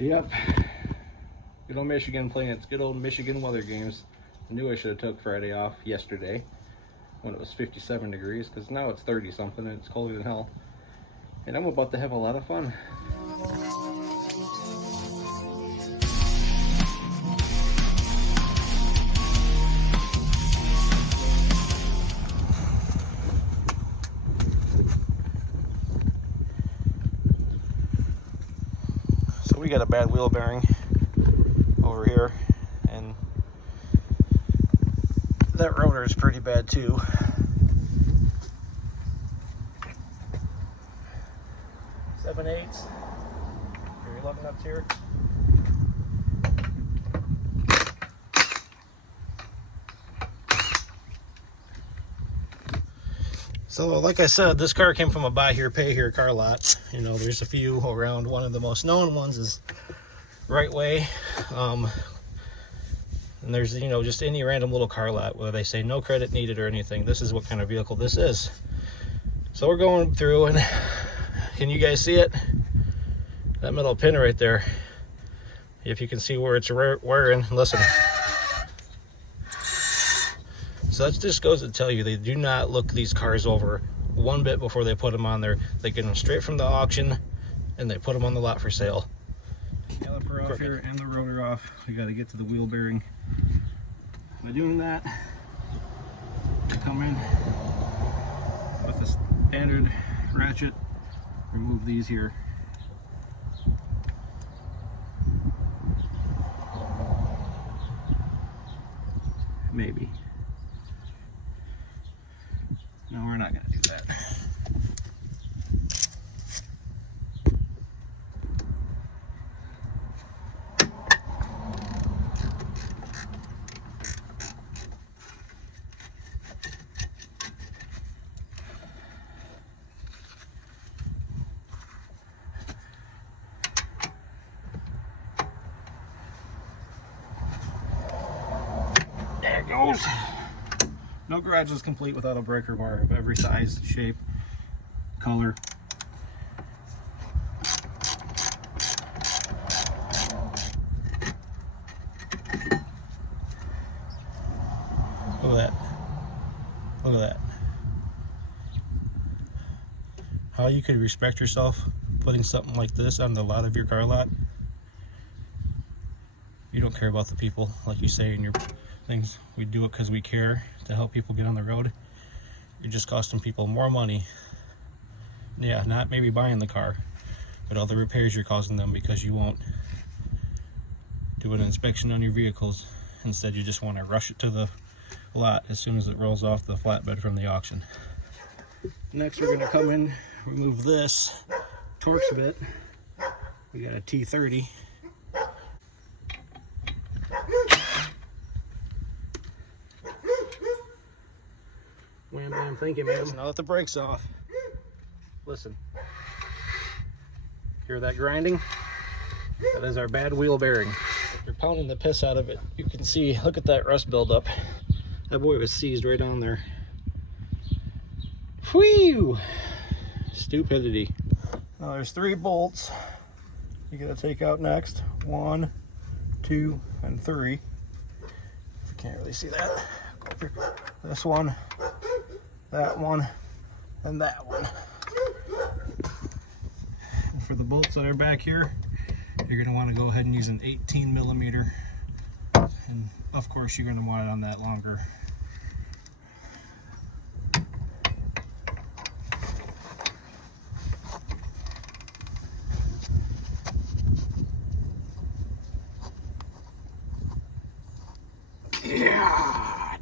Yep. Good old Michigan playing its good old Michigan weather games. I knew I should have took Friday off yesterday when it was 57 degrees, because now it's 30 something and it's colder than hell. And I'm about to have a lot of fun. So we got a bad wheel bearing over here, and that rotor is pretty bad too. 7/8. Are you looking up here? So like I said, this car came from a buy here, pay here car lot. You know, there's a few around. One of the most known ones is Right Way. And there's, you know, just any random little car lot where they say no credit needed or anything. This is what kind of vehicle this is. So we're going through, and can you guys see it? That middle pin right there. If you can see where it's wearing, listen. So that just goes to tell you, they do not look these cars over one bit before they put them on there. They get them straight from the auction and they put them on the lot for sale. Caliper off here and the rotor off. We got to get to the wheel bearing. By doing that, I come in with a standard ratchet, remove these here. Maybe. No, we're not going to do that. There it goes. No garage is complete without a breaker bar of every size, shape, color. Look at that. Look at that. How you could respect yourself putting something like this on the lot of your car lot. You don't care about the people, like you say in your things. We do it because we care to help people get on the road. You're just costing people more money. Yeah, not maybe buying the car, but all the repairs you're causing them because you won't do an inspection on your vehicles. Instead, you just want to rush it to the lot as soon as it rolls off the flatbed from the auction. Next, we're going to come in, remove this Torx bit. We got a T30. Wham bam, thank you, man. Now that the brake's off, listen. Hear that grinding? That is our bad wheel bearing. If you're pounding the piss out of it, you can see, look at that rust buildup. That boy was seized right on there. Whew! Stupidity. Now there's 3 bolts you gotta take out next. 1, 2, and 3. If you can't really see that, go up here. This one, that one, and that one. And for the bolts that are back here, you're going to want to go ahead and use an 18mm, and of course you're going to want it on that longer. God.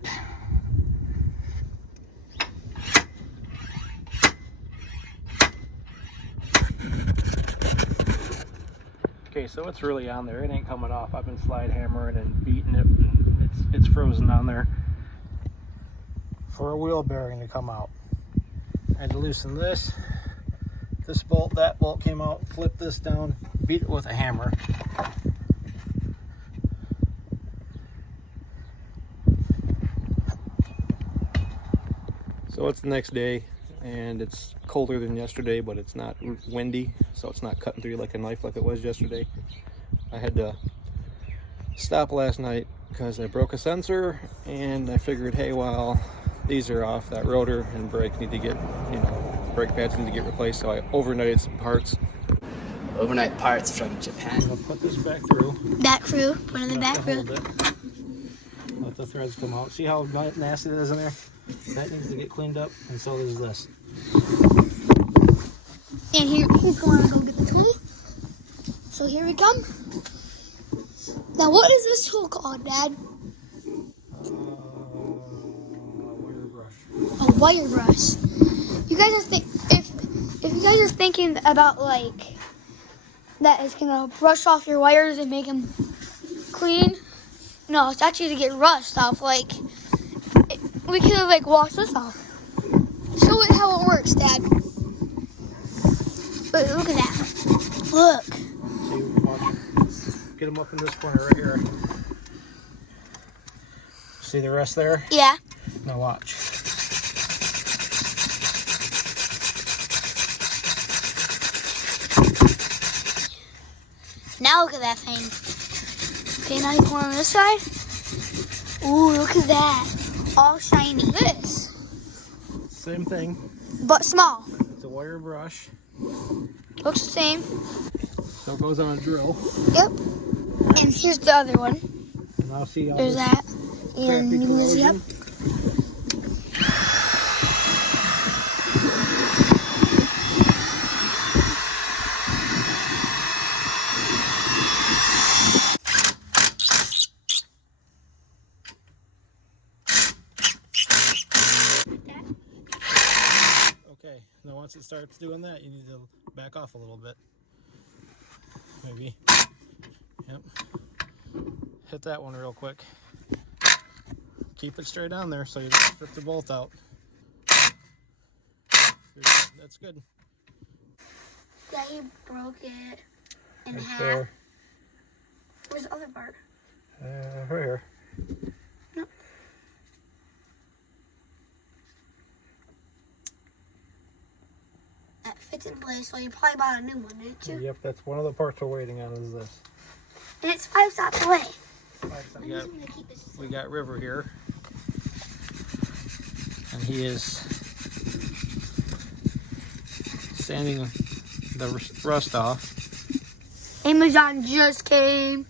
Okay, so it's really on there. It ain't coming off. I've been slide hammering and beating it. It's frozen on there. For a wheel bearing to come out, I had to loosen this bolt, that bolt came out, flip this down, beat it with a hammer. So it's the next day, and it's colder than yesterday, but it's not windy, so it's not cutting through like a knife like it was yesterday. I had to stop last night because I broke a sensor, and I figured, hey, while these are off, that rotor and brake need to get, brake pads need to get replaced, so I overnighted some parts. Overnight parts from Japan. I'm gonna put this back through. Back through. Put in the back through. Let the threads come out. See how nasty it is in there? That needs to get cleaned up, and so does this. And he's going to go get the tool. So here we come. Now, what is this tool called, Dad? Wire brush. A wire brush. You guys are if you guys are thinking about like that it's gonna brush off your wires and make them clean. No, it's actually to get rust off. Like we could like wash this off. Show it how it works, Dad. Look at that. Look. See, watch. Get them up in this corner right here. See the rest there? Yeah. Now watch. Now look at that thing. Okay, now you pour on this side. Ooh, look at that. All shiny. This. Same thing. But small. It's a wire brush. Looks the same. So it goes on a drill. Yep. And here's the other one. And I'll see all There's this that. And crappy you can see up. corrosion. Okay, now once it starts doing that, you need to back off a little bit. Maybe. Yep. Hit that one real quick. Keep it straight on there so you don't strip the bolt out. That's good. Yeah, he broke it in Right half. there. Where's the other part? Right here. No. That fits in place, so you probably bought a new one, didn't you? Yep, that's one of the parts we're waiting on is this. And it's 5 stops away. We got River here. And he is sanding the rust off. Amazon just came.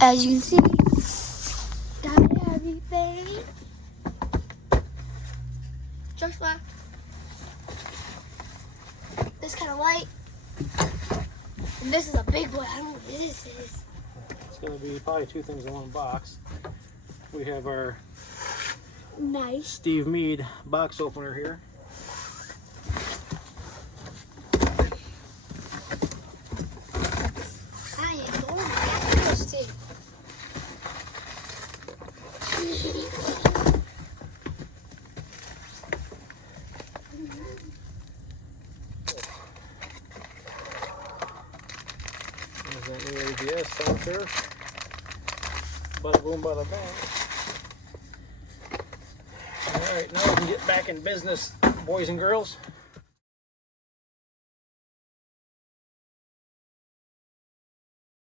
As you can see, got everything. Just left. This kind of light. And this is a big one. I don't know what this is. It's going to be probably two things in one box. We have our Nice. Steve Mead box opener here. I am going to get thirsty. There's that new ABS sensor. Bada boom, bada bang. Alright, now we can get back in business, boys and girls.